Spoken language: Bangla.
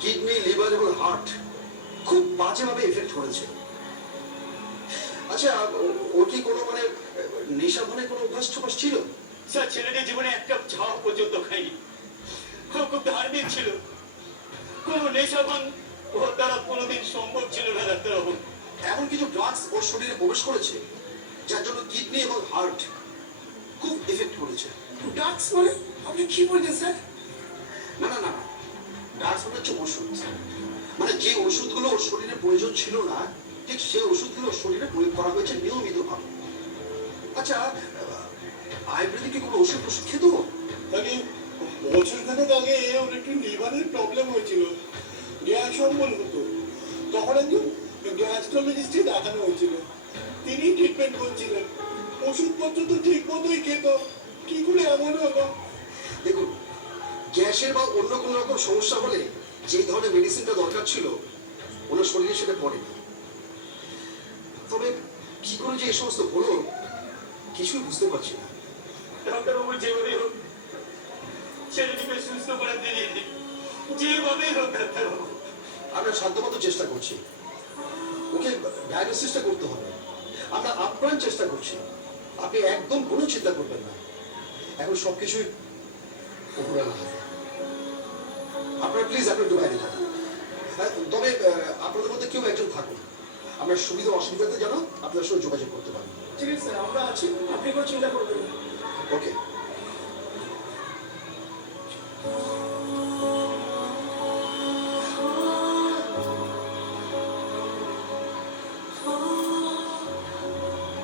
কিডনি, লিভার এবং হার্ট খুব বাজেভাবে এফেক্ট করেছে। আচ্ছা, ওর কি কোনো মানে নেশা মানে কোনো অভ্যাস টভ্যাস ছিল? স্যার, ছেলেটির জীবনে এক কাপ চা পর্যন্ত খায়নি। খুব ধার্মিক ছিল। কোনো নেশাবান ওর দ্বারা কোনোদিন সম্ভব ছিল না ডাক্তারবাবু। এমন কিছু ড্রাগস ওর শরীরে প্রবেশ করেছে যার জন্য কিডনি এবং হার্ট খুব এফেক্ট করেছে। ড্রাগস মানে আপনি কি বলছেন স্যার? না না না, ড্রাগস মানে হচ্ছে ওষুধ। মানে যে ওষুধগুলো ওর শরীরে প্রয়োজন ছিল না, ঠিক সেই ওষুধগুলো ওর শরীরে প্রয়োগ করা হয়েছে নিয়মিতভাবে। আচ্ছা, আয়ুর্বেদিক কি কোনো ওষুধ খেত? মানে বছরখানেক আগে ওর একটু লিভারের প্রবলেম হয়েছিল, গ্যাস অম্বল হতো। তখন একজন গ্যাস্ট্রোলজিস্টে দেখানো হয়েছিল, তিনি ট্রিটমেন্ট করছিলেন। ওষুধপত্র তো ঠিক মতোই খেত, কি করে এমন হলো? দেখুন, গ্যাসের বা অন্য কোনো রকম সমস্যা হলে যে ধরনের মেডিসিনটা দরকার ছিল ওনার শরীরে সেটা পড়েনি। তবে কি করে যে এই সমস্ত হলো কিছুই বুঝতে পারছি না। ডাক্তারবাবু, যেভাবে হোক ছেলেটিকে সুস্থ করে দিয়ে দিন, যেভাবে হোক ডাক্তারবাবু। আমরা সাধ্যমতো চেষ্টা করছি, ওকে ডায়াগনোসিসটা করতে হবে। আমরা আপ্রাণ চেষ্টা করছি, আপনি একদম কোনো চিন্তা করবেন না। এখন সবকিছুই উপরওয়ালার হাতে। আপনারা প্লিজ আপনার একটু বাইরে থাকুন। তবে আপনাদের মধ্যে কেউ একজন থাকুন, আমরা সুবিধা অসুবিধাতে যেন আপনার সঙ্গে যোগাযোগ করতে পারি। ঠিক আছে স্যার, আমরা আছি, আপনি কোনো চিন্তা করবেন না। ওকে।